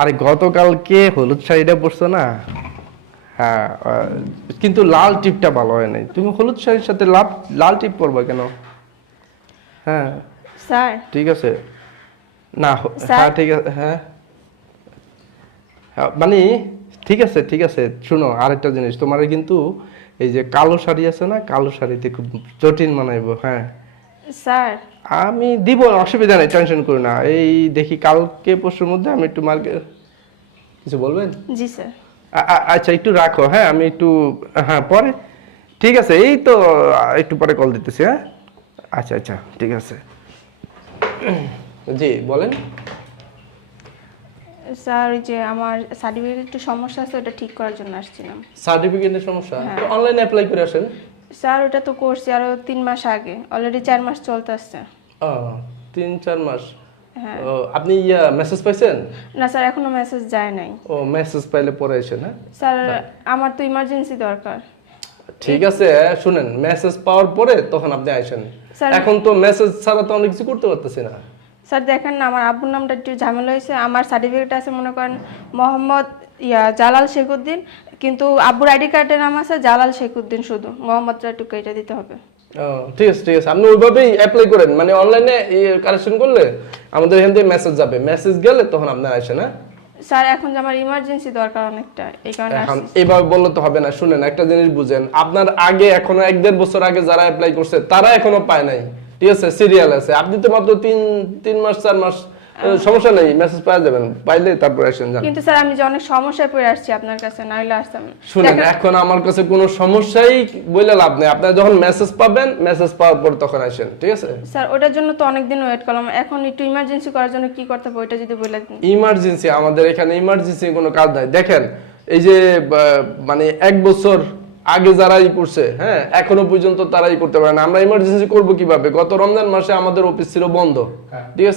আরে গতকালকে হলুদ শাড়িটা পরছো না? হ্যাঁ, কিন্তু লাল টিপটা ভালো হয় নাই। তুমি হলুদ শাড়ির সাথে লাল টিপ পরবা কেন? হ্যাঁ স্যার ঠিক আছে। না স্যার হ্যাঁ ঠিক আছে, হ্যাঁ হ্যাঁ, মানে ঠিক আছে, শুনো আরেকটা জিনিস, তোমার কিন্তু এই যে কালো শাড়ি আছে না, কালো শাড়িতে খুব জটিল মানাইবো। হ্যাঁ স্যার আমি দিব, অসুবিধা নেই, টেনশন করো না। এই দেখি কালকে পরশুর মধ্যে আমি একটু মার্কেট, কিছু বলবেন? জি স্যার। আচ্ছা একটু রাখো, হ্যাঁ আমি একটু, হ্যাঁ পরে, ঠিক আছে এই তো একটু পরে কল দিতেছি। হ্যাঁ আচ্ছা আচ্ছা ঠিক আছে। জি বলেন। স্যার ওই যে আমার সার্টিফিকেট একটু সমস্যা আছে, ওটা ঠিক করার জন্য আসছিলাম। সার্টিফিকেটের সমস্যা? হ্যাঁ। অনলাইনে অ্যাপ্লাই করে আসেন। স্যার ওটা তো করছি আরো 3 মাস আগে, অলরেডি 4 মাস চলতে আসছে। ও 3-4 মাস। হ্যাঁ। ও আপনি মেসেজ পাইছেন? না স্যার এখনো মেসেজ যায় নাই। ও মেসেজ পাইলে পরে এসেন। হ্যাঁ স্যার আমার তো ইমার্জেন্সি দরকার। ঠিক আছে, শুনেন মেসেজ পাওয়ার পরে তখন আপনি আসেন। স্যার এখন তো মেসেজ ছাড়া তো অনেক কিছু করতে পারতেছি না। স্যার দেখেন না, আমার আব্বুর নামটা একটু ঝামেলা হয়েছে। আমার সার্টিফিকেট আছে মনে করেন মোহাম্মদ জালাল শেখউদ্দিন, কিন্তু আব্বুর আইডি কার্ডের নাম আছে জালাল শেখউদ্দিন, শুধু মোহাম্মদটা একটু কেটে দিতে হবে। ঠিক আছে ঠিক আছে, আপনি ওইভাবেই অ্যাপ্লাই করেন, মানে অনলাইনে কালেকশন করলে আমাদের এখান থেকে মেসেজ যাবে, মেসেজ গেলে তখন আপনার আসেন। হ্যাঁ স্যার এখন যে আমার ইমার্জেন্সি দরকার অনেকটা, এই কারণে এখন আসছি। এইভাবে বললে তো হবে না। শুনেন একটা জিনিস বুঝেন, আপনার আগে এখনো 1-1.5 বছর আগে যারা অ্যাপ্লাই করছে তারা এখনো পায় নাই, ঠিক আছে, সিরিয়াল আছে। আপনি তো মাত্র 3 মাস 4 মাস, সমস্যা নেই, মেসেজ পাওয়া যাবেন, পাইলে তারপর আসেন যান। কিন্তু স্যার আমি যে অনেক সমস্যায় পড়ে আসছি আপনার কাছে, না হলে আসতাম না। শুনেন এখন আমার কাছে কোনো সমস্যাই বলে লাভ নেই, আপনারা যখন মেসেজ পাবেন, মেসেজ পাওয়ার পর তখন আসেন, ঠিক আছে? স্যার ওটার জন্য তো অনেকদিন ওয়েট করলাম, এখন একটু ইমার্জেন্সি করার জন্য কি করতে হবে ওইটা যদি বলে দিন। ইমার্জেন্সি? আমাদের এখানে ইমার্জেন্সি কোনো কাজ নাই। দেখেন এই যে মানে 1 বছর আগে যারাই করছে, হ্যাঁ এখনো পর্যন্ত তারাই করতে পারে না। আমরা ইমার্জেন্সি করব কিভাবে? গত রমজান মাসে আমাদের অফিস ছিল বন্ধ, ঠিক আছে।